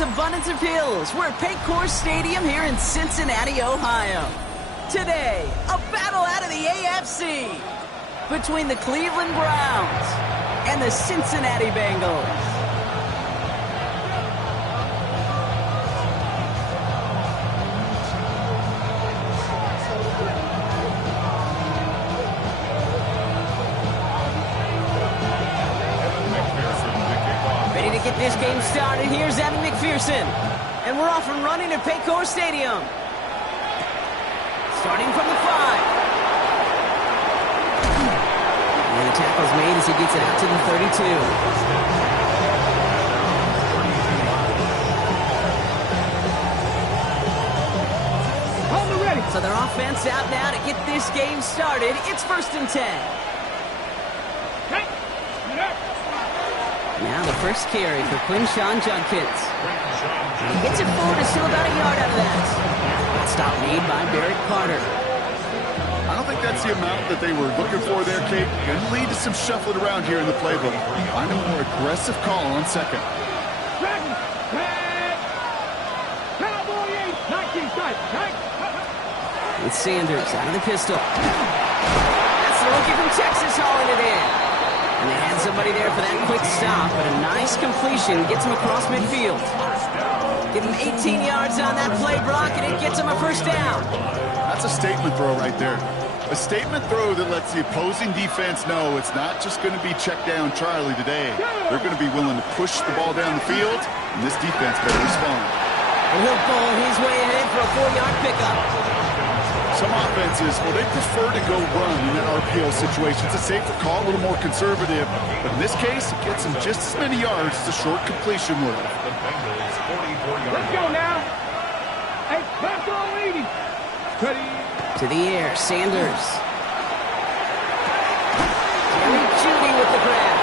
Today's abundance of hills. We're at Paycor Stadium here in Cincinnati, Ohio. Today, a battle out of the AFC between the Cleveland Browns and the Cincinnati Bengals. Get this game started. Here's Evan McPherson. And we're off and running at Paycor Stadium. Starting from the 5. And the tackle's made as he gets it out to the 32. So their offense out now to get this game started. It's 1st and 10. Now the first carry for Quinshawn Judkins. He gets it forward, is still about a yard out of that. Stop made by Barrett Carter. I don't think that's the amount that they were looking for there, Kate. Going to lead to some shuffling around here in the playbook. Find a more aggressive call on second. It's Sanders out of the pistol. That's the rookie from Texas hauling it in. And they had somebody there for that quick stop, but a nice completion gets him across midfield. Give him 18 yards on that play, Brock, and it gets him a first down. That's a statement throw right there. A statement throw that lets the opposing defense know it's not just going to be check down Charlie today. They're going to be willing to push the ball down the field, and this defense better respond. And he'll bowl his way ahead for a 4-yard pickup. Some offenses, well, they prefer to go run in that RPO situation. It's a safer call, a little more conservative. But in this case, it gets them just as many yards as a short completion would. Let's go now. Hey, pass on leading. To the air, Sanders. Jerry Jeudy with the grab.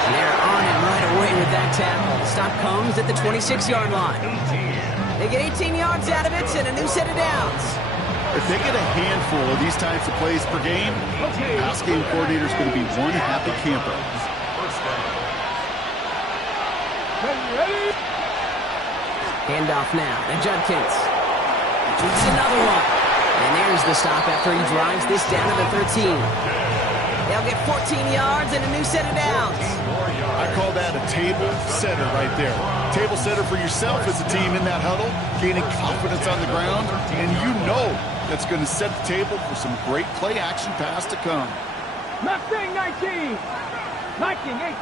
And they're on it right away with that tackle. The stop comes at the 26-yard line. They get 18 yards out of it and a new set of downs. If they get a handful of these types of plays per game, the pass game coordinator is going to be one happy camper. Handoff now to Judkins. Shoots another one. And there's the stop after he drives this down to the 13. They'll get 14 yards and a new set of downs. I call that a table setter right there. Table setter for yourself as a team in that huddle, gaining confidence on the ground, and you know that's going to set the table for some great play action pass to come. Mustang 19. 19, 8.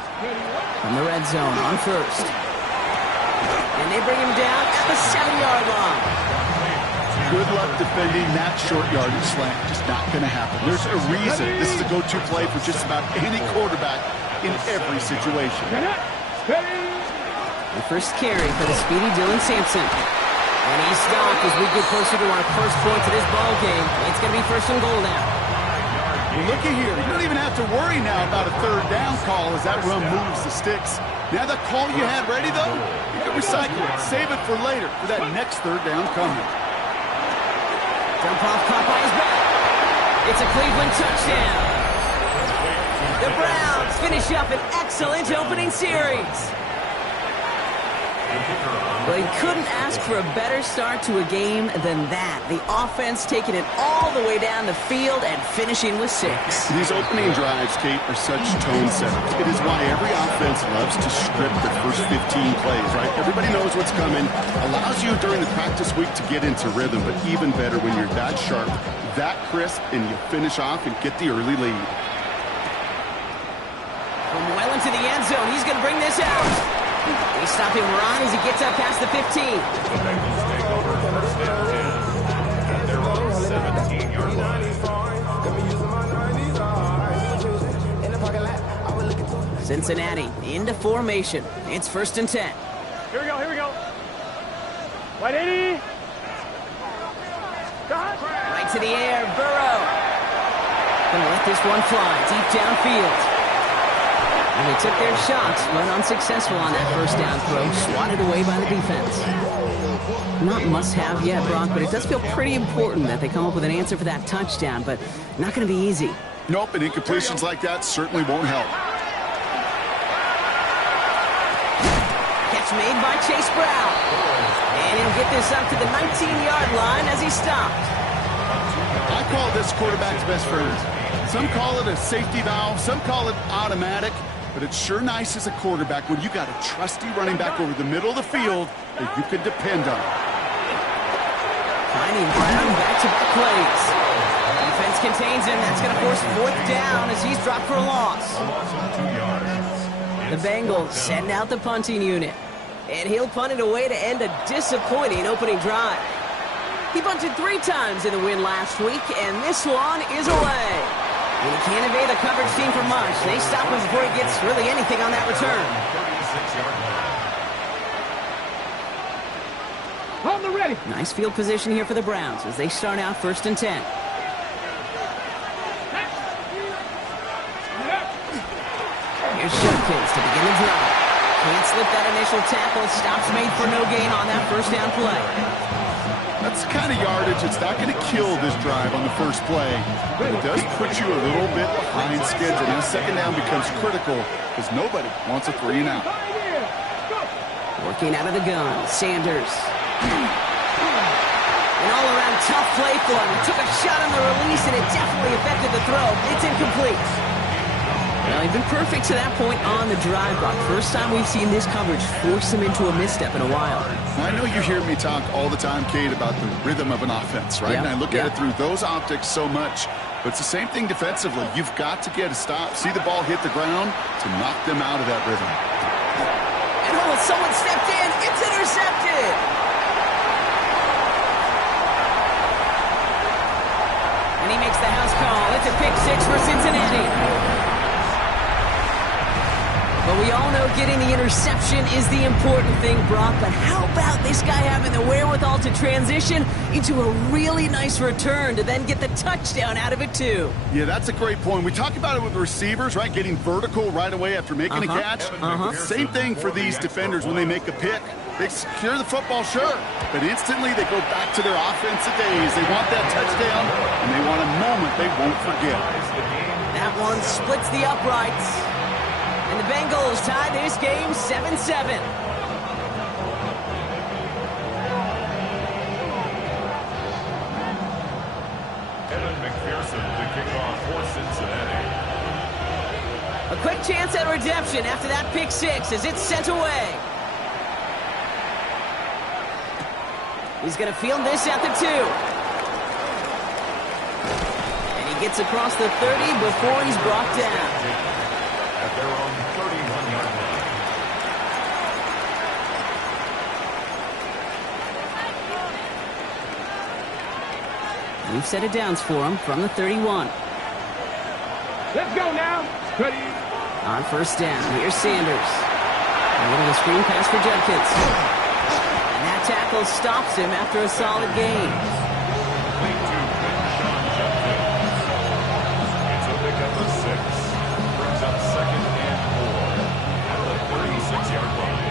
From the red zone on first. And they bring him down at the 7-yard line. Good luck defending that short yardage slant. Just not going to happen. There's a reason this is a go-to play for just about any quarterback in every situation. The first carry for the speedy Dylan Sampson. And he's stopped as we get closer to our first point to this ball game. It's going to be 1st and goal now. Well, look at here. You don't even have to worry now about a 3rd down call as that run moves the sticks. Now that call you had ready, though, you can recycle it. Save it for later for that next 3rd down coming. Dump off caught by his back. It's a Cleveland touchdown. The Browns finish up an excellent opening series. Well, he couldn't ask for a better start to a game than that. The offense taking it all the way down the field and finishing with 6. These opening drives, Kate, are such tone setters. It is why every offense loves to script their first 15 plays, right? Everybody knows what's coming. Allows you during the practice week to get into rhythm, but even better when you're that sharp, that crisp, and you finish off and get the early lead. From well into the end zone, he's going to bring this out. They stop him right as he gets up past the 15. Cincinnati into formation. It's 1st and 10. Here we go, here we go. Right 80. Right to the air, Burrow. Gonna let this one fly deep downfield. And they took their shots, but unsuccessful on that first down throw, swatted away by the defense. Not must-have yet, Brock, but it does feel pretty important that they come up with an answer for that touchdown, but not going to be easy. Nope, and incompletions like that certainly won't help. Catch made by Chase Brown. get this up to the 19-yard line as he stopped. I call this quarterback's best friend. Some call it a safety valve, some call it automatic, but it's sure nice as a quarterback when you got a trusty running back over the middle of the field that you can depend on. Finding Brown back-to-back plays. Defense contains him. That's going to force 4th down as he's dropped for a loss. The Bengals send out the punting unit. And he'll punt it away to end a disappointing opening drive. He punted 3 times in the win last week, and this one is away. And he can't evade the coverage team for much. They stop him before he gets really anything on that return. On the ready. Nice field position here for the Browns as they start out 1st and 10. Here's Judkins to begin the drive. Can't slip that initial tackle. Stops made for no gain on that 1st down play. That's the kind of yardage that's not going to kill this drive on the first play, but it does put you a little bit behind schedule. And the 2nd down becomes critical because nobody wants a 3 and out. Working out of the gun, Sanders. An all-around tough play for him. He took a shot on the release, and it definitely affected the throw. It's incomplete. Well, he's been perfect to that point on the drive block. First time we've seen this coverage force him into a misstep in a while. I know you hear me talk all the time, Kate, about the rhythm of an offense, right? Yep. And I look at it through those optics so much. But it's the same thing defensively. You've got to get a stop, see the ball hit the ground to knock them out of that rhythm. And someone stepped in. It's intercepted. And he makes the house call. It's a pick 6 for Cincinnati. But we all know getting the interception is the important thing, Brock. But how about this guy having the wherewithal to transition into a really nice return to then get the touchdown out of it, too? Yeah, that's a great point. We talk about it with receivers, right? Getting vertical right away after making a catch. Same thing for these defenders when they make a pick. They secure the football, sure, but instantly they go back to their offensive days. They want that touchdown, and they want a moment they won't forget. That one splits the uprights. And the Bengals tie this game 7-7. A quick chance at redemption after that pick 6 as it's sent away. He's going to field this at the 2. And he gets across the 30 before he's brought down. At their own 31-yard line. We've set it downs for him from the 31. Let's go now. Ready. On 1st down, here's Sanders. A little screen pass for Judkins. And that tackle stops him after a solid gain. It's a pickup of 6. Brings up 2nd and 4 at the 36-yard line.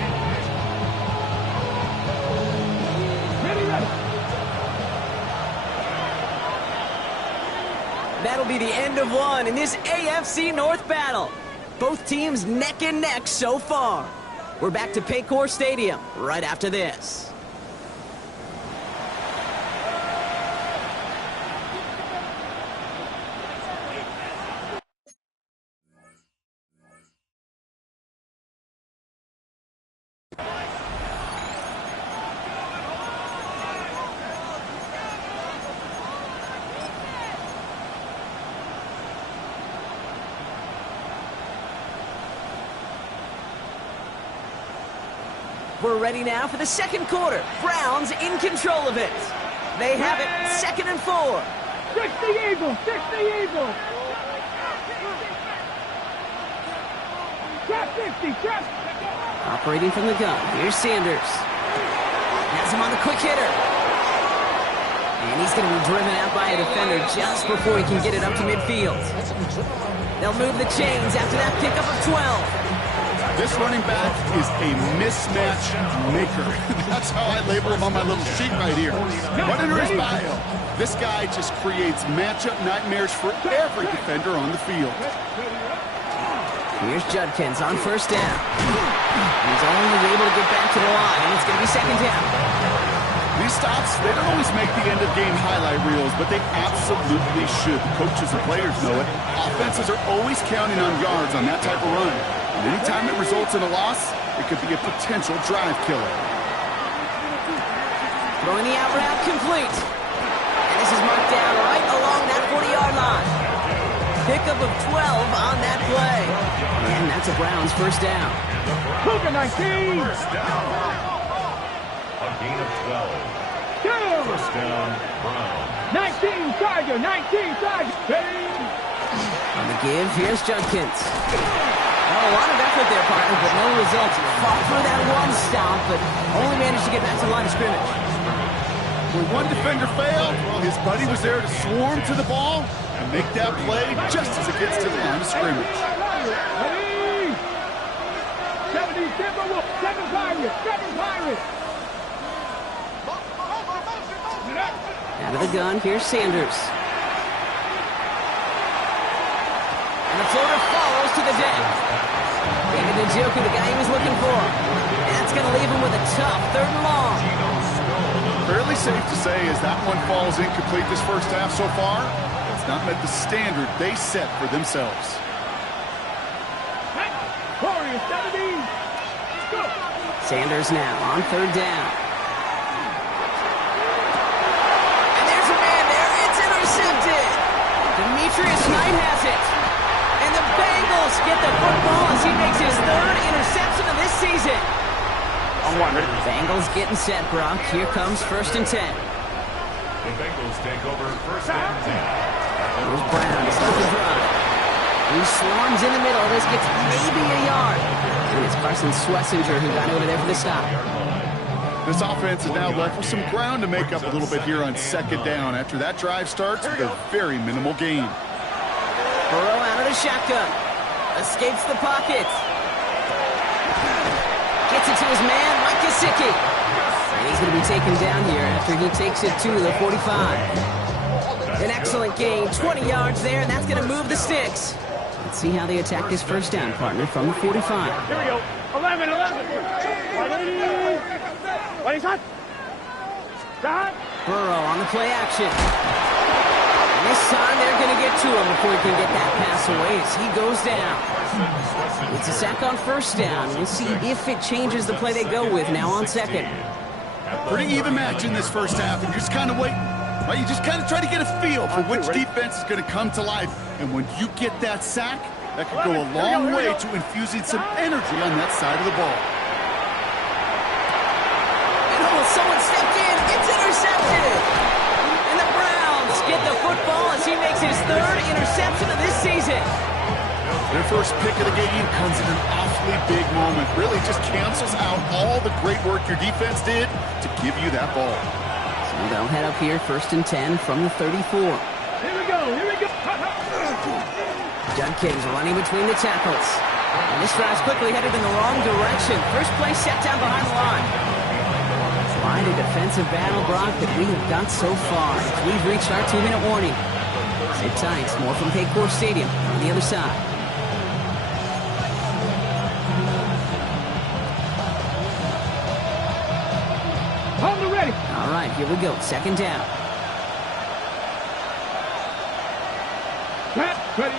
Ready. That'll be the end of one in this AFC North battle. Both teams neck and neck so far. We're back to Paycor Stadium right after this. We're ready now for the 2nd quarter. Browns in control of it. They have it 2nd and 4. 60 Eagles. 60 Eagles. Trap 50. Trap. Operating from the gun. Here's Sanders. Has him on the quick hitter. And he's going to be driven out by a defender just before he can get it up to midfield. They'll move the chains after that pickup of 12. This running back is a mismatch maker. That's how I label him on my little sheet right here. Right under his bio. This guy just creates matchup nightmares for every defender on the field. Here's Judkins on 1st down. He's only able to get back to the line, and it's going to be 2nd down. These stops, they don't always make the end-of-game highlight reels, but they absolutely should. The coaches and players know it. Offenses are always counting on yards on that type of run. And anytime it results in a loss, it could be a potential drive killer. Throwing the out route complete. And this is marked down right along that 40-yard line. Pickup of 12 on that play. And that's a Browns first down. Cougar 19. First down. A gain of 12. First down, Brown. 19 Tiger, 19 Tiger. On the give, here's Judkins. Well, a lot of effort there, partner, but no results. Fought through that one stop, but only managed to get back to the line of scrimmage. When one defender failed, well, his buddy was there to swarm to the ball and make that play just as it gets to the line of scrimmage. 7 Pirates. Out of the gun, here's Sanders. And the floater follows to the deck. David Njoku, the guy he was looking for. And that's going to leave him with a tough 3rd and long. Fairly safe to say as that one falls incomplete this first half so far, it's not met the standard they set for themselves. Warriors 70. Sanders now on 3rd down. And there's a man there. It's intercepted. Demetrius Knight has it. And the Bengals get the football as he makes his 3rd interception of this season. Bengals getting set, Brock. Here comes 1st and 10. The Bengals take over first and 10. Here's Brown to start the drive. He swarms in the middle. This gets maybe a yard. And it's Carson Swessinger who got over there for the stop. This offense is now left with some ground to make up a little bit here on 2nd down after that drive starts with a very minimal gain. Burrow out of the shotgun. Escapes the pocket. Gets it to his man, Mike Gesicki. And he's going to be taken down here after he takes it to the 45. An excellent gain, 20 yards there, and that's going to move the sticks. Let's see how they attack this first down, partner, from the 45. Here we go. 11. 20 shot. Burrow on the play action. And this time they're going to get to him before he can get that pass away as he goes down. It's a sack on 1st down. We'll see if it changes the play they go with now on 2nd. Pretty even match in this first half, and you're just kind of waiting. Right? You just kind of try to get a feel for which defense is going to come to life. And when you get that sack, that could go a long way to infusing some energy on that side of the ball. And someone stepped in. It's intercepted. And the Browns get the football as he makes his 3rd interception of this season. Their first pick of the game comes in an awfully big moment. Really just cancels out all the great work your defense did to give you that ball. So they'll head up here 1st and 10 from the 34. Here we go. Judkins running between the tackles. And this drive's quickly headed in the wrong direction. First play set down behind the line. Quite a defensive battle, Brock, that we have got so far. We've reached our 2-minute warning. Sit tight. More from Paycor Stadium on the other side. Ready. All right, here we go. 2nd down. Ready.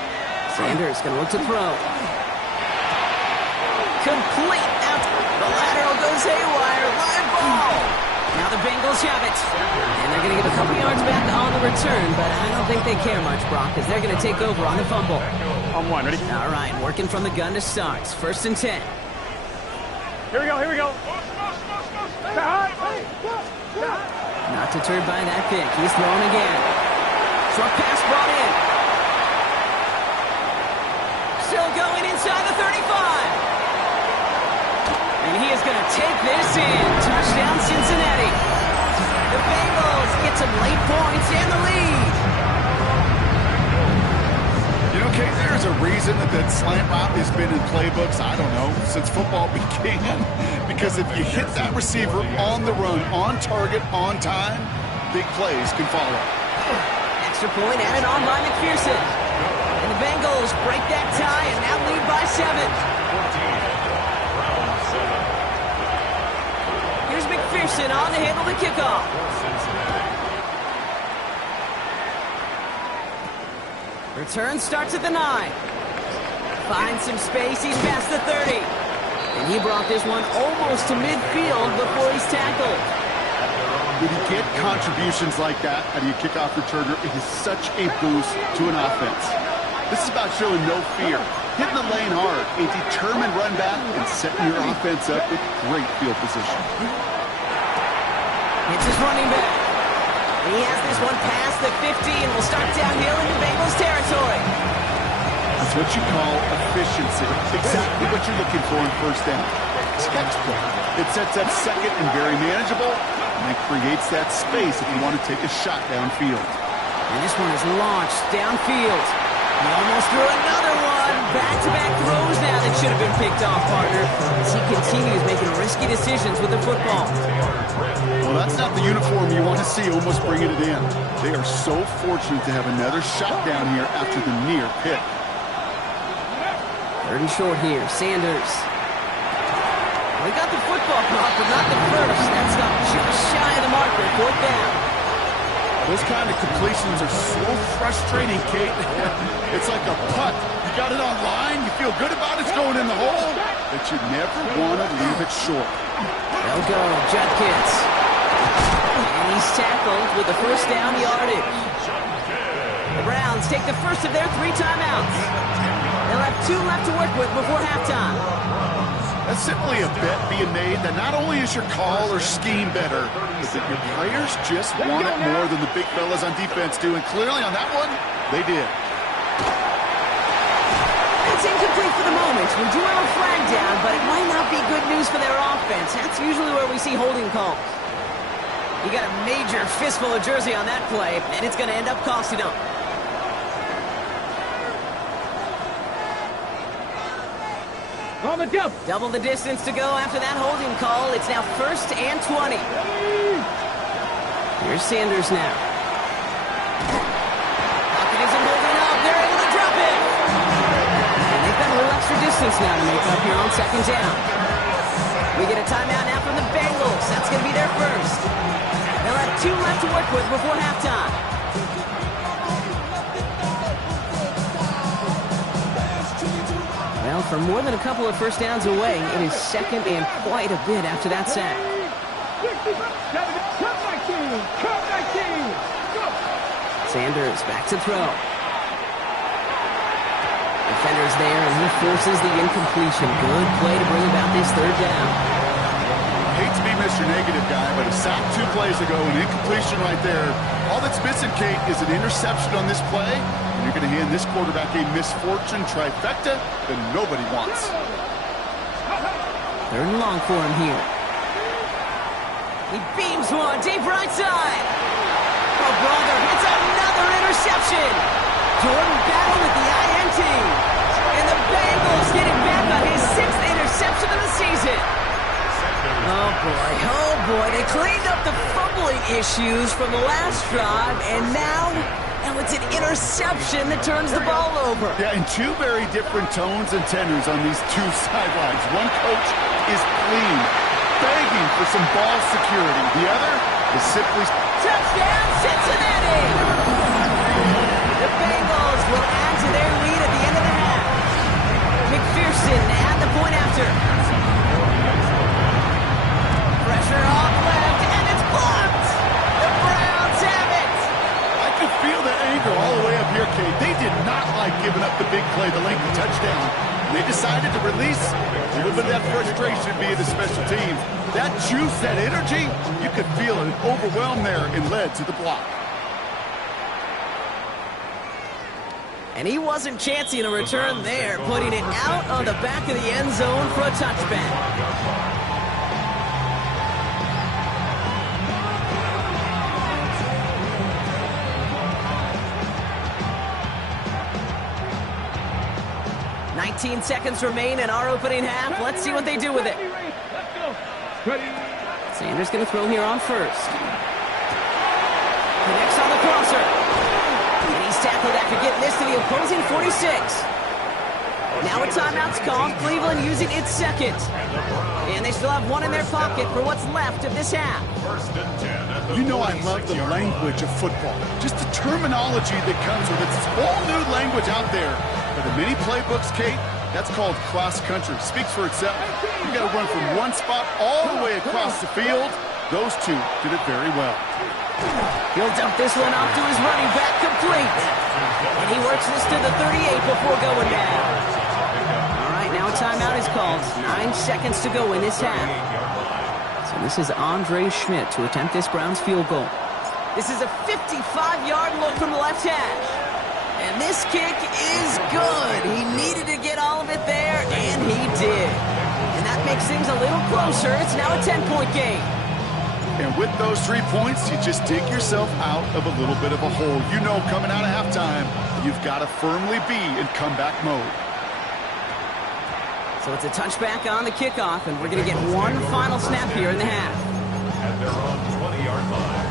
Sanders going to look to throw. Complete. Out. The lateral goes haywire. Live ball. Now the Bengals have it. And they're going to get a couple yards back on the return, but I don't think they care much, Brock, because they're going to take over on the fumble. On 1, ready? All right, working from the gun to start. 1st and 10. Here we go. Not deterred by that pick. He's throwing again. Short pass brought in. Still going inside the 35. And he is going to take this in. Touchdown, Cincinnati. The Bengals get some late points and the lead. You know, Kate, there's a reason that slant route has been in playbooks, I don't know, since football began. Because if you hit that receiver on the run, on target, on time, big plays can follow. Extra point added on by McPherson. And the Bengals break that tie and now lead by 7. Here's McPherson. McPherson on to handle the kickoff. Return starts at the 9. Finds some space, he's past the 30. And he brought this one almost to midfield before he's tackled. When you get contributions like that out of your kickoff returner, it is such a boost to an offense. This is about showing no fear, hitting the lane hard, a determined run back, and setting your offense up with great field position. It's his running back. And he has this one past the 50 and will start downhill into Bengals territory. That's what you call efficiency. Exactly what you're looking for in first down. Textbook. It sets up second and very manageable, and it creates that space if you want to take a shot downfield. And this one is launched downfield. He almost threw another one. Back-to-back throws now that should have been picked off, partner, as he continues making risky decisions with the football. Well, that's not the uniform you want to see almost bringing it in. They are so fortunate to have another shot down here after the near pick. 3rd and short here, Sanders. They got the football caught, but not the first. That's not just shy of the marker, 4th down. Those kind of completions are so frustrating, Kate. It's like a putt. You got it on line, you feel good about it's going in the hole, but you never want to leave it short. They'll go, Judkins. And he's tackled with the first down yardage. The Browns take the first of their 3 timeouts. They'll have 2 left to work with before halftime. That's simply a bet being made that not only is your call or scheme better, but that your players just want it more than the big fellas on defense do, and clearly on that one, they did. It's incomplete for the moment. We do have a flag down, but it might not be good news for their offense. That's usually where we see holding calls. You got a major fistful of jersey on that play, and it's going to end up costing them. On the jump. Double the distance to go after that holding call. It's now 1st and 20. Here's Sanders now. Pocket isn't holding up. They're able to drop it. And they've got a little extra distance now to make up here on 2nd down. We get a timeout now from the Bengals. That's going to be their first. They'll have 2 left to work with before halftime. Well, for more than a couple of first downs away, it is 2nd and quite a bit after that sack. Sanders back to throw. Defender's there, and he forces the incompletion. Good play to bring about this 3rd down. Hate to be Mr. Negative guy, but a sack 2 plays ago, an incompletion right there. All that's missing, Kate, is an interception on this play, and you're going to hand this quarterback a misfortune trifecta that nobody wants. 3rd and long for him here. He beams one deep right side. Oh, brother, it's another interception. Jordan Battle with the INT. And the Bengals get it back on his 6th interception of the season. Oh boy, they cleaned up the fumbling issues from the last drive, and now it's an interception that turns the ball over. Yeah, and 2 very different tones and tenors on these 2 sidelines. One coach is clean, begging for some ball security. The other is simply... Touchdown, Cincinnati! The Bengals will add to their lead at the end of the half. McPherson at the point after. Pressure off left, and it's blocked! The Browns have it! I could feel the anger all the way up here, Kate. They did not like giving up the big play, the lengthy touchdown. They decided to release a little bit of that frustration via the special teams. That juice, that energy, you could feel it overwhelmed there and led to the block. And he wasn't chancing a return there, putting it out on the back of the end zone for a touchback. Seconds remain in our opening half. Let's see what they do with it. Sanders going to throw here on 1st. Connects on the crosser. And he's tackled after getting this to the opposing 46. Now a timeout's called. Cleveland using its second. And they still have one in their pocket for what's left of this half. You know I love the language of football. Just the terminology that comes with it. It's a whole new language out there. For the many playbooks, Kate, that's called cross-country. Speaks for itself. You got to run from one spot all the way across the field. Those two did it very well. He'll dump this one off to his running back, complete. And he works this to the 38 before going down. All right, now a timeout is called. 9 seconds to go in this half. So this is Andre Schmidt to attempt this Browns field goal. This is a 55-yard look from the left hash. And this kick is good. He needed to get all of it there, and he did. And that makes things a little closer. It's now a 10-point game. And with those 3 points, you just dig yourself out of a little bit of a hole. You know, coming out of halftime, you've got to firmly be in comeback mode. So it's a touchback on the kickoff, and we're going to get one final snap here in the half. At their own 20-yard line.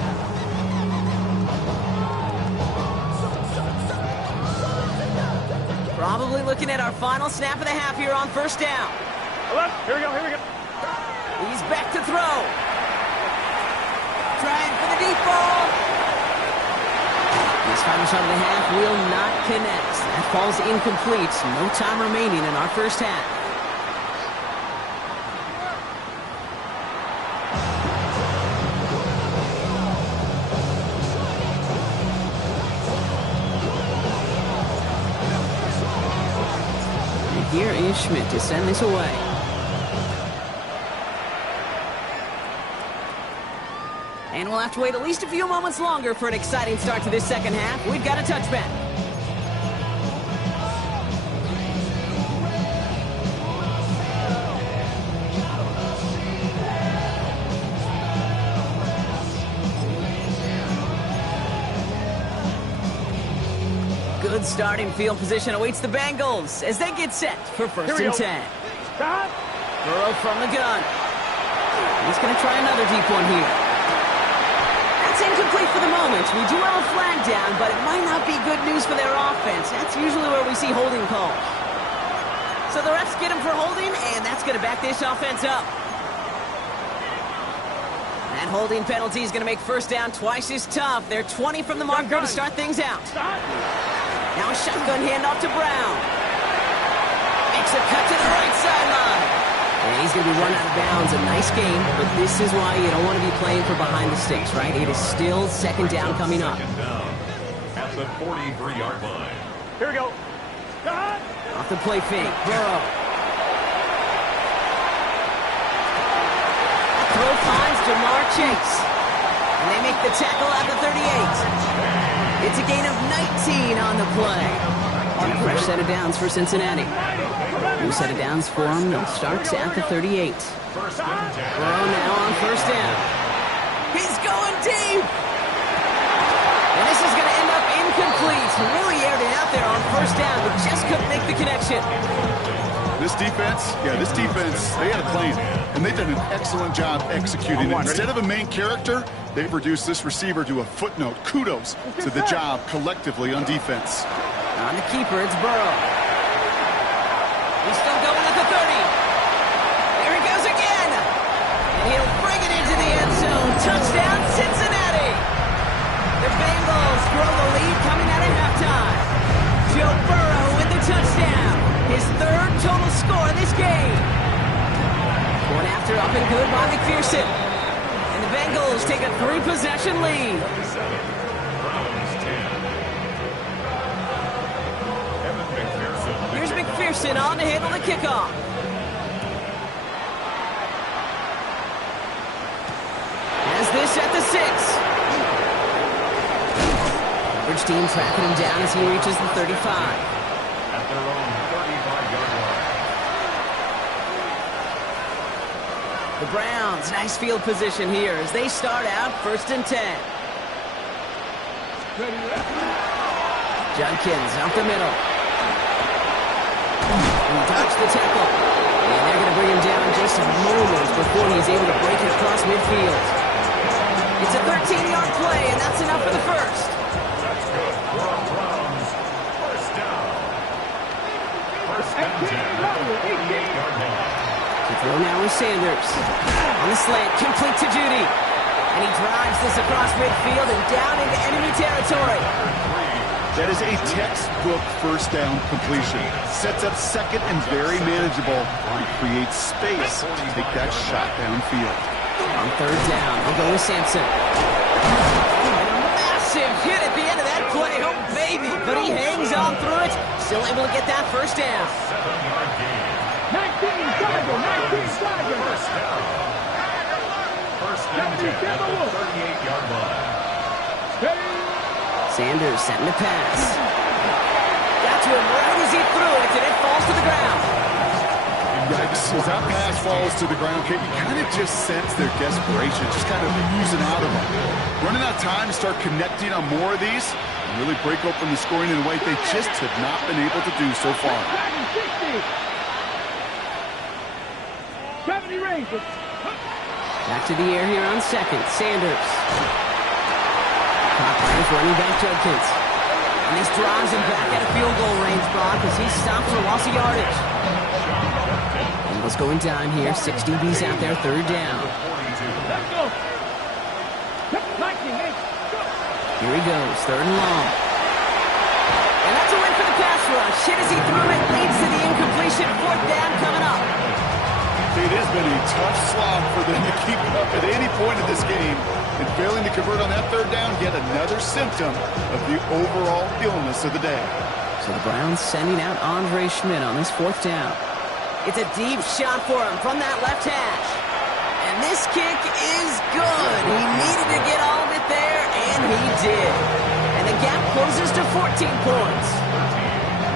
Probably looking at our final snap of the half here on first down. Here we go, here we go. He's back to throw. Trying for the deep ball. This final shot of the half will not connect. That ball's incomplete. No time remaining in our first half. And here is Schmidt to send this away. And we'll have to wait at least a few moments longer for an exciting start to this second half. We've got a touchback. Good starting field position awaits the Bengals as they get set for first and 10. Burrow from the gun. He's going to try another deep one here. That's incomplete for the moment. We do have a flag down, but it might not be good news for their offense. That's usually where we see holding calls. So the refs get him for holding, and that's going to back this offense up. That holding penalty is going to make first down twice as tough. They're 20 from the marker to start things out. Now a shotgun handoff to Brown. Makes a cut to the right sideline. And he's going to be run out of bounds. A nice game, but this is why you don't want to be playing for behind the sticks, right? It is still second down coming up. Second down at the 43-yard line. Here we go. Off the play fake, Burrow. Throw finds Jamar Chase. And they make the tackle at the 38. It's a gain of 19 on the play. And a fresh set of downs for Cincinnati. New set of downs for him. Starts at the 38. Burrow now on first down. He's going deep. And this is going to end up incomplete. Really aired it out there on first down, but just couldn't make the connection. This defense, they had a plan, and they've done an excellent job executing it. Instead of a main character, they've reduced this receiver to a footnote. Kudos to the job collectively on defense. On the keeper, it's Burrow. He's still going at the 30. There he goes again. And he'll bring it into the end zone. Touchdown, Cincinnati. The Bengals grow the lead coming out of halftime. Joe Burrow with the touchdown. His third total score in this game. One after up and good by McPherson. And the Bengals take a 3-possession lead. Here's McPherson on to handle the kickoff. Has this at the 6. Coverage team tracking him down as he reaches the 35. At their own 35-yard line. The Browns, nice field position here as they start out first and 10. Judkins up the middle. He dodged the tackle. And they're going to bring him down just moments before he's able to break it across midfield. It's a 13-yard play, and that's enough for the first. That's good for a Browns first down. First To throw now is Sanders. On the slant, complete to Judy. And he drives this across midfield and down into enemy territory. That is a textbook first down completion. Sets up second and very manageable and creates space to take that shot downfield. On third down, we'll go with Sampson. Massive hit at the end of that play. Oh, baby. But he hangs on through it. Still able to get that first down. 19 Tiger, 19 Tiger. First and 10 at the 38-yard line. Sanders setting to pass. Got to him right as he threw it, and it falls to the ground. Yikes, as that pass falls to the ground, Kate, you kind of just sense their desperation, just kind of oozing out of them. Running out of time to start connecting on more of these and really break open the scoring in a way they just have not been able to do so far. 70 Rangers. Back to the air here on second. Sanders. Caught by his running back Judkins. And this drives him back out of field goal range, Brock, as he stops for loss of yardage. Bengals going down here. 6 DBs out there. Third down. Let's go. 19, Here he goes. Third and long. And that's a win for the pass rush. Hit as he threw it. Leads to the incompletion. Fourth down coming up. It has been a tough slog for them to keep up at any point in this game. And failing to convert on that third down, yet another symptom of the overall illness of the day. So the Browns sending out Andre Schmidt on this fourth down. It's a deep shot for him from that left hash. And this kick is good. He needed to get all of it there, and he did. And the gap closes to 14 points.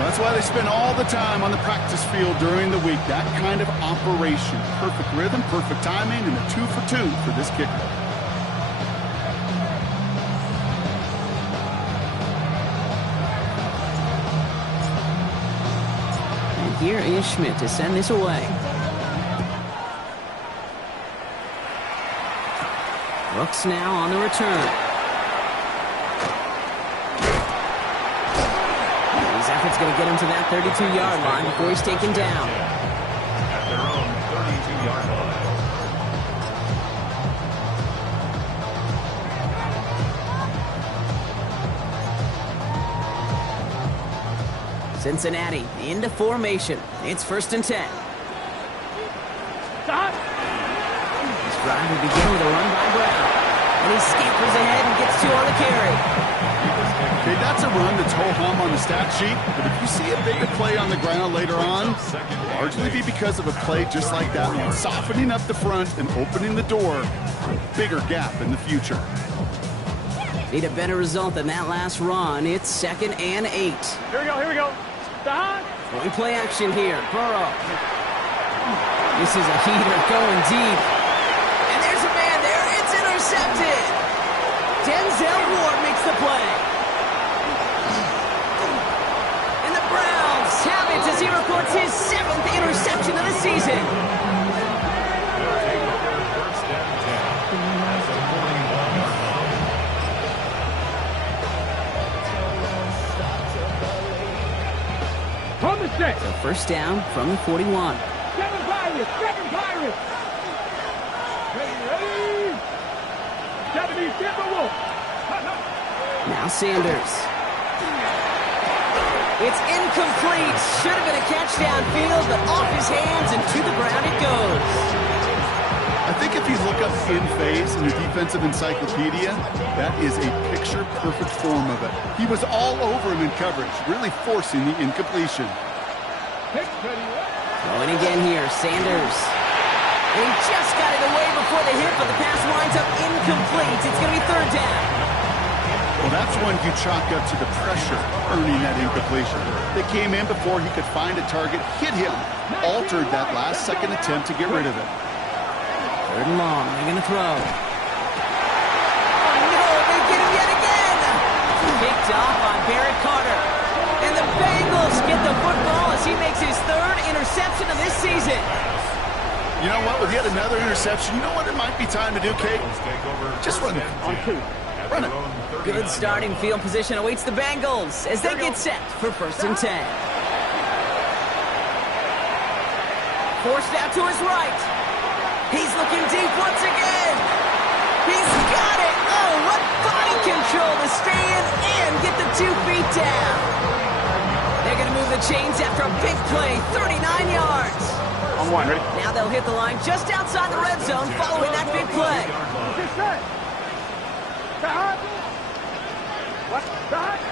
That's why they spend all the time on the practice field during the week. That kind of operation. Perfect rhythm, perfect timing, and a 2 for 2 for this kicker. And here is Schmidt to send this away. Brooks now on the return. It's going to get him to that 32-yard line before he's taken down. At their own 32-yard line. Cincinnati into formation. It's 1st and 10. This drive will begin with a run by Brown. And he scampers ahead and gets 2 on the carry. Okay, that's a run that's ho-hum on the stat sheet, but if you see a bigger play on the ground later on, largely be because of a play just like that one, softening up the front and opening the door for a bigger gap in the future. Need a better result than that last run. It's 2nd and 8. Here we go, here we go. Stop. Going play action here. Burrow. This is a heater going deep. And there's a man there. It's intercepted. Denzel Ward makes the play. As he reports his 7th interception of the season. They'll take over 1st and 10 at the 41-yard line. On the set. So first down from the 41. 7 Pirates, 7 Pirates. Ready. 70 Timberwolves. Now Sanders. It's incomplete. Should have been a catch downfield, but off his hands and to the ground it goes. I think if you look up in phase in the defensive encyclopedia, that is a picture-perfect form of it. He was all over him in coverage, really forcing the incompletion. Throwing again here, Sanders. And he just got it away before the hit, but the pass winds up incomplete. It's going to be 3rd down. Well, that's one you chalk up to the pressure earning that incompletion. They came in before he could find a target, hit him, altered that last-second attempt to get rid of it. 3rd and long. They're going to throw. Oh, no, they get him yet again. Picked off on Barrett Carter. And the Bengals get the football as he makes his 3rd interception of this season. You know what? With yet another interception, you know what it might be time to do, Kate? Just run it on 2. Run it. Good starting field position awaits the Bengals as they get set for 1st and 10. Forced out to his right. He's looking deep once again. He's got it. Oh, what body control to stay in and get the 2 feet down. They're going to move the chains after a big play, 39 yards. On one, ready? Now they'll hit the line just outside the red zone following that big play.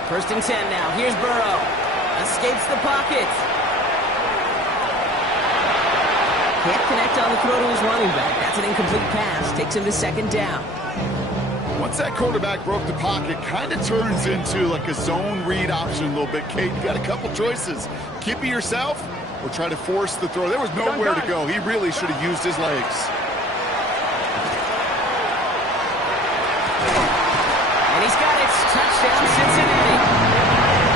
First and 10 now. Here's Burrow. Escapes the pocket. Can't connect on the throw to his running back. That's an incomplete pass. Takes him to second down. Once that quarterback broke the pocket, kind of turns into like a zone read option a little bit. Kate, you got a couple choices. Keep it yourself or try to force the throw. There was nowhere to go. He really should have used his legs. And he's got it. Touchdown, Cincinnati.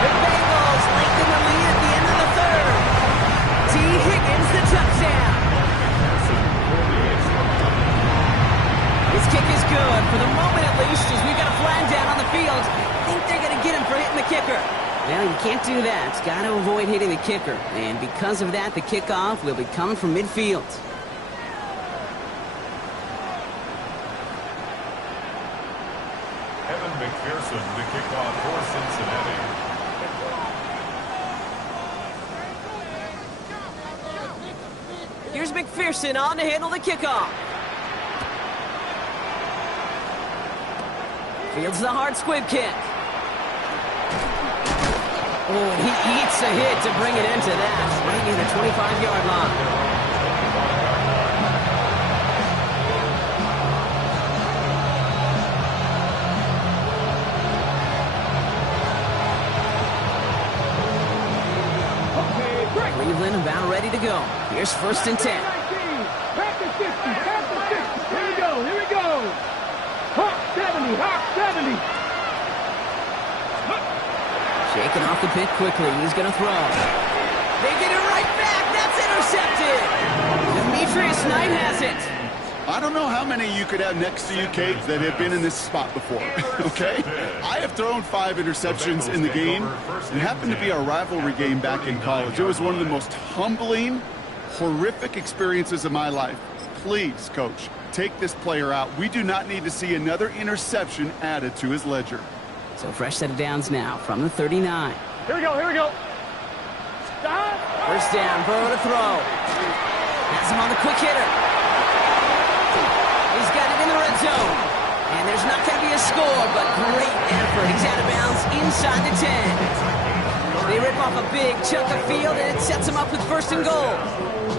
The Bengals lengthen the lead at the end of the third. T. Higgins, the touchdown. His kick is good, for the moment at least, as we've got a flag down on the field. I think they're going to get him for hitting the kicker. Well, you can't do that. Got to avoid hitting the kicker. And because of that, the kickoff will be coming from midfield. Evan McPherson, the kickoff for Cincinnati. Here's McPherson on to handle the kickoff. Fields the hard squib kick. Oh, he eats a hit to bring it into that. Right near the 25-yard line. Cleveland about ready to go. Here's first and 10. Back to 50, back to 50. Here we go, here we go. Hawk 70, Hawk 70. Shaking off the pit quickly. He's going to throw. They get it right back. That's intercepted. Demetrius Knight has it. I don't know how many you could have next to you, Kate, that have been in this spot before, okay? I have thrown 5 interceptions in the game. It happened to be our rivalry game back in college. It was one of the most humbling, horrific experiences of my life. Please, Coach, take this player out. We do not need to see another interception added to his ledger. So fresh set of downs now from the 39. Here we go, here we go. Stop. First down, Burrow to throw. Has him on the quick hitter. He's got it in the red zone. And there's not going to be a score, but great effort. He's out of bounds inside the 10. They rip off a big chunk of field, and it sets him up with first and goal.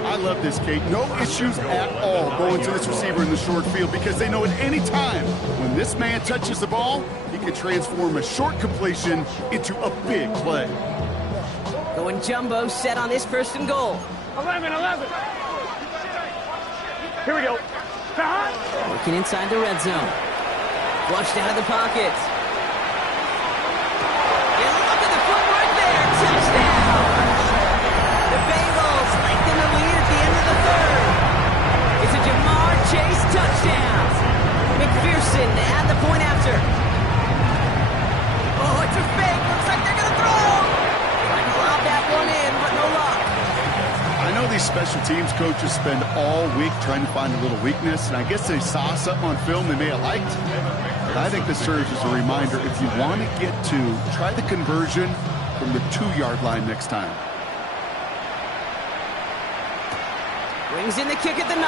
I love this, Kate. No issues at all going to this receiver in the short field because they know at any time when this man touches the ball, he can transform a short completion into a big play. Going jumbo set on this first and goal. 11. Here we go. Working inside the red zone. Flushed out of the pocket. And look at the footwork there. Touchdown! The Bengals lengthen the lead at the end of the third. It's a Jamar Chase touchdown. McPherson to add the point after. Oh, it's a fake. Looks like they're going to throw. Trying to lob that one in, but no luck. I know these special teams coaches spend all week trying to find a little weakness, and I guess they saw something on film they may have liked. But I think this serves as a reminder, if you want to get to, try the conversion from the 2-yard line next time. Brings in the kick at the 9.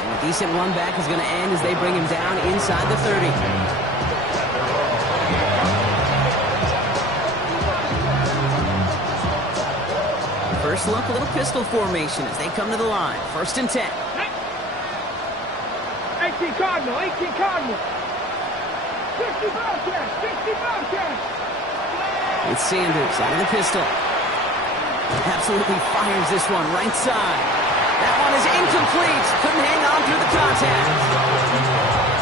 And a decent run back is going to end as they bring him down inside the 30. First look, a little pistol formation as they come to the line. First and 10. 18 Cardinal, 18 Cardinal. 60 Bobcats, 60 Bobcats. It's Sanders out of the pistol. Absolutely fires this one right side. That one is incomplete. Couldn't hang on through the contact.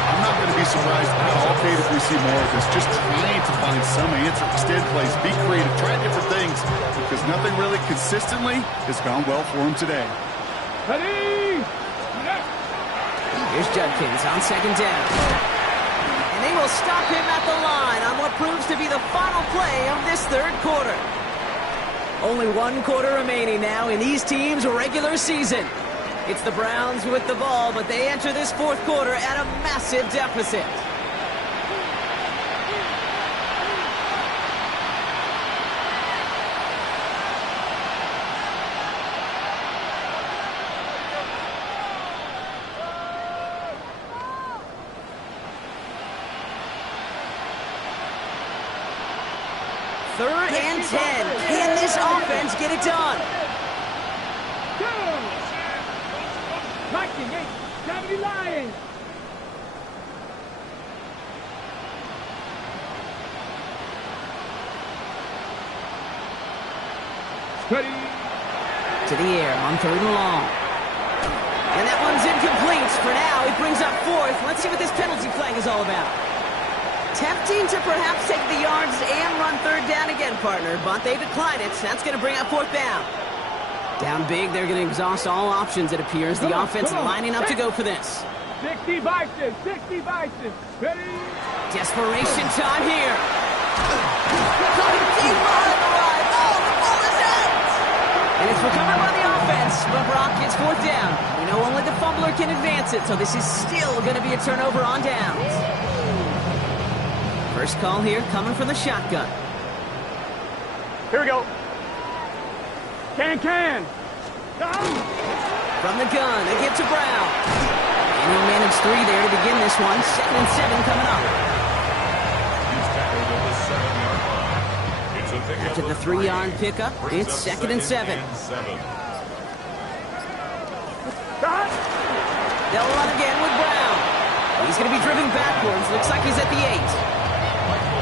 I'm not going to be surprised at all, Kate, if we see more of this. Just trying to find some answer, extend plays, be creative, try different things, because nothing really consistently has gone well for him today. Ready? Here's Judkins on second down. And they will stop him at the line on what proves to be the final play of this third quarter. Only one quarter remaining now in these teams' regular season. It's the Browns with the ball, but they enter this fourth quarter at a massive deficit. Third and 10. Can this offense get it done? Viking 8, 70 Lions. Ready. To the air on third and long. And that one's incomplete. For now, it brings up fourth. Let's see what this penalty flag is all about. Tempting to perhaps take the yards and run third down again, partner, but they decline it. That's going to bring up fourth down. Down big, they're going to exhaust all options, it appears. The offense lining up to go for this. 60 Bison, 60 Bison. Ready. Desperation time here. Coming deep on the line. Oh, the ball is out! And it's recovered by the offense, but Brock gets fourth down. We know only the fumbler can advance it, so this is still going to be a turnover on downs. First call here coming from the shotgun. Here we go. Can. From the gun, they give to Brown. And he'll manage three there to begin this one. 2nd and 7 coming up. He's tackled at the 7-yard line. It's a pickup After the of 3-yard three. pickup, Brings it's up 2nd and 7. They'll run again with Brown. He's going to be driven backwards. Looks like he's at the 8.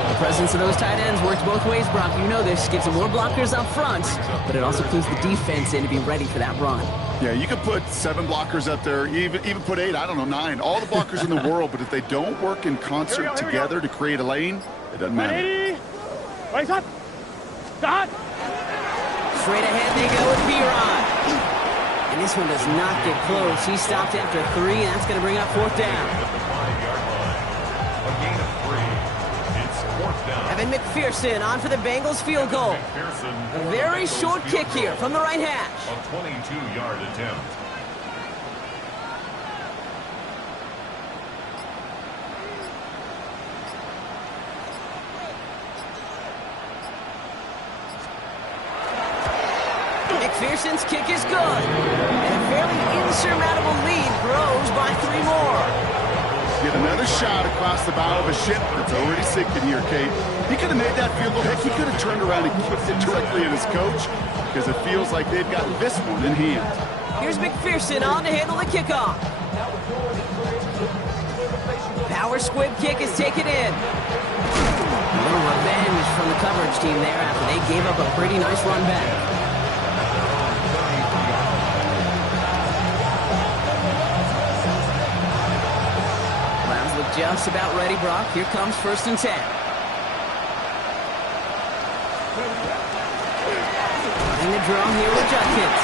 The presence of those tight ends works both ways, Brock. You know this. Gives them more blockers up front, but it also clues the defense in to be ready for that run. Yeah, you could put 7 blockers up there, even put 8, I don't know, 9. All the blockers in the world, but if they don't work in concert together to create a lane, it doesn't matter. Raise up. Start. Straight ahead they go with Piron. And this one does not get close. He stopped after 3, and that's going to bring up fourth down. At the 5-yard line. A gain of 3. It's fourth down. Evan McPherson on for the Bengals field goal. McPherson A for very the Bengals short field kick goal. here from the right hash. A 22-yard attempt. McPherson's kick is good. And a fairly insurmountable lead grows by 3 more. Get another shot across the bow of a ship that's already sinking here, Kate. He could have made that field goal. Heck, he could have turned around and kicked it directly at his coach because it feels like they've got this one in hand. Here's McPherson on to handle the kickoff. Power squib kick is taken in. A little revenge from the coverage team there after they gave up a pretty nice run back. Browns look just about ready, Brock. Here comes 1st and 10. Running the draw here with Judkins.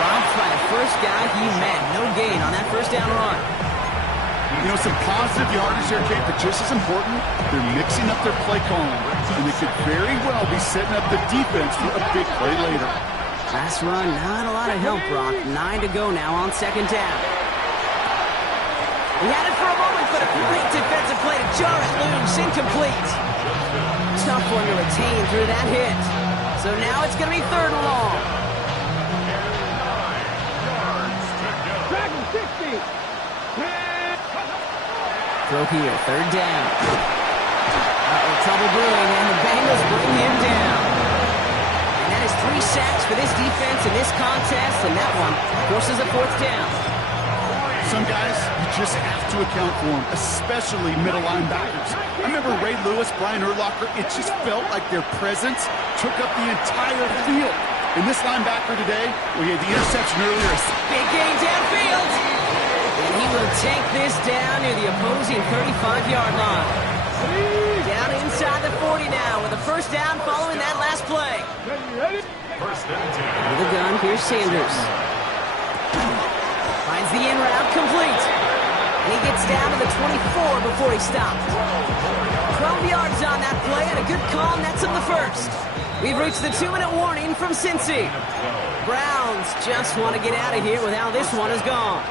Robbed by the first guy he met. No gain on that first down run. You know, some positive yardage there, Kate, but just as important, they're mixing up their play calling, and they could very well be setting up the defense for a big play later. Last run, not a lot of help, Brock. 9 to go now on 2nd down. He had it for a moment, but a great defensive play to jar it loose. Incomplete. Tough one to retain through that hit. So now it's going to be 3rd and long. Dragon 60. Throw here, 3rd down. Trouble brewing, and the Bengals bring him down. And that is 3 sacks for this defense in this contest, and that one forces a 4th down. Some guys, you just have to account for them, especially middle linebackers. I remember Ray Lewis, Brian Urlacher, it just felt like their presence took up the entire field. And this linebacker today, we had the interception earlier. Big gain downfield. And he will take this down near the opposing 35-yard line. Down inside the 40 now with a 1st down following that last play. Ready? 1st and 10. With a gun, here's Sanders. Finds the in route complete. And he gets down to the 24 before he stopped. 12 yards on that play and a good call nets him the 1st. We've reached the 2-minute warning from Cincy. Browns just want to get out of here with how this one has gone.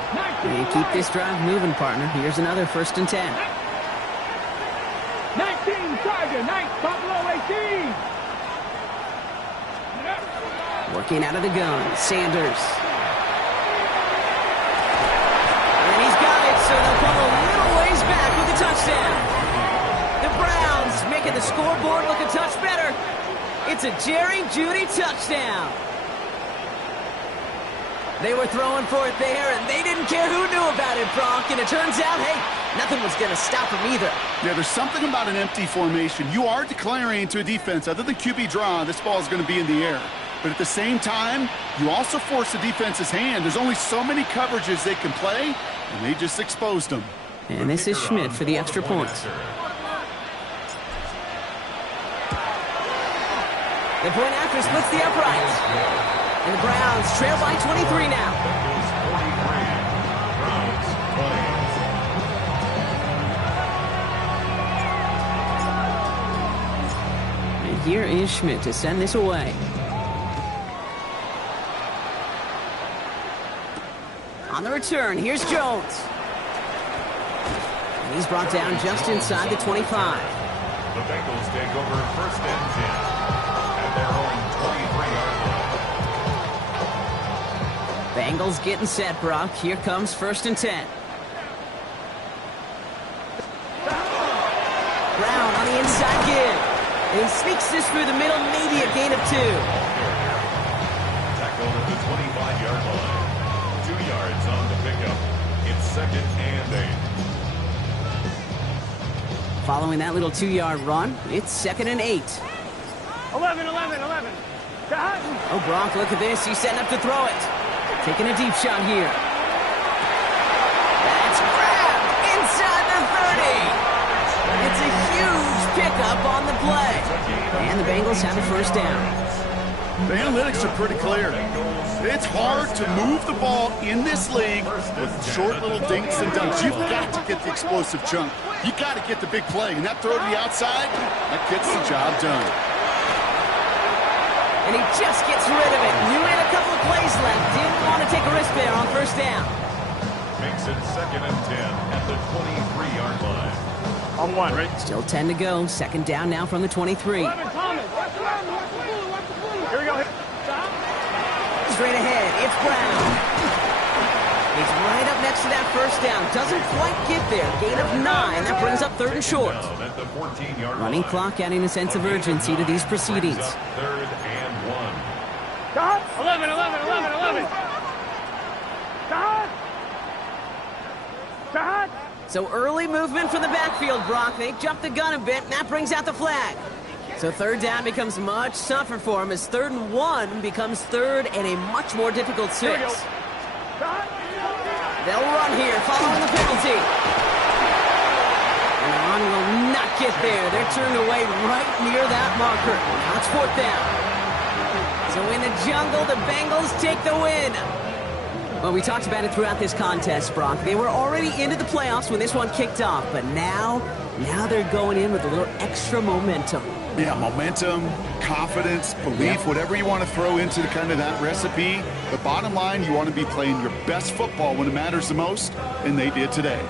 You keep this drive moving, partner. Here's another 1st and 10. 19, Tiger, 9, Buffalo 18. Working out of the gun, Sanders. And he's got it, so they'll come a little ways back with the touchdown. The Browns making the scoreboard look a touch better. It's a Jerry Jeudy touchdown. They were throwing for it there, and they didn't care who knew about it, Brock. And it turns out, hey, nothing was going to stop them either. Yeah, there's something about an empty formation. You are declaring to a defense, other than QB draw, this ball is going to be in the air. But at the same time, you also force the defense's hand. There's only so many coverages they can play, and they just exposed them. And this is Schmidt for the extra point. The point after splits the uprights. And the Browns trail by 23 now. And here is Schmidt to send this away. On the return, here's Jones. And he's brought down just inside the 25. The Bengals take over 1st and 10 at their own 23-yard line. Bengals getting set, Brock. Here comes 1st and 10. Brown on the inside give. And he sneaks this through the middle, maybe a gain of 2. Tackled at the 25-yard line. 2 yards on the pickup. It's 2nd and 8. Following that little 2-yard run, it's 2nd and 8. 11. Oh, Brock, look at this. He's setting up to throw it. Taking a deep shot here. That's grabbed inside the 30. It's a huge pickup on the play. And the Bengals have a 1st down. The analytics are pretty clear. It's hard to move the ball in this league with short little dinks and dunks. You've got to get the explosive chunk. You got to get the big play. And that throw to the outside, that gets the job done. And he just gets rid of it. Knew he had a couple of plays left. Didn't want to take a risk there on 1st down. Makes it 2nd and 10 at the 23-yard line. On 1, right? Still 10 to go. 2nd down now from the 23. Thomas. Here we go. Straight ahead, it's Brown. He's right up next to that 1st down. Doesn't quite get there. Gain of 9. That brings up 3rd and short. At the 14-yard Running line. clock adding a sense of urgency to these proceedings. 3rd and 1. 11. So early movement from the backfield, Brock. They jumped the gun a bit, and that brings out the flag. So 3rd down becomes much tougher for him as 3rd and 1 becomes 3rd and a much more difficult 6. They'll run here following the penalty. And the run will not get there. They're turned away right near that marker. Now it's 4th down. So in the jungle, the Bengals take the win. Well, we talked about it throughout this contest, Brock. They were already into the playoffs when this one kicked off, but now they're going in with a little extra momentum. Yeah, momentum, confidence, belief, whatever you want to throw into the kind of that recipe. The bottom line, you want to be playing your best football when it matters the most, and they did today.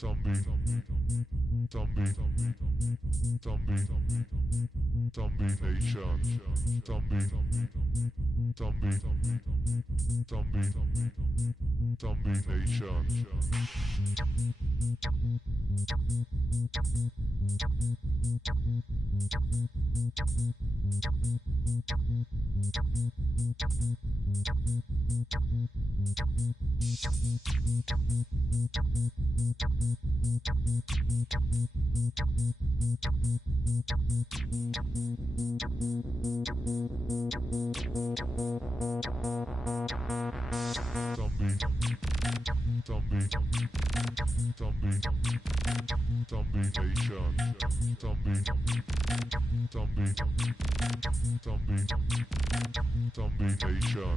Zombie Nation. Nation.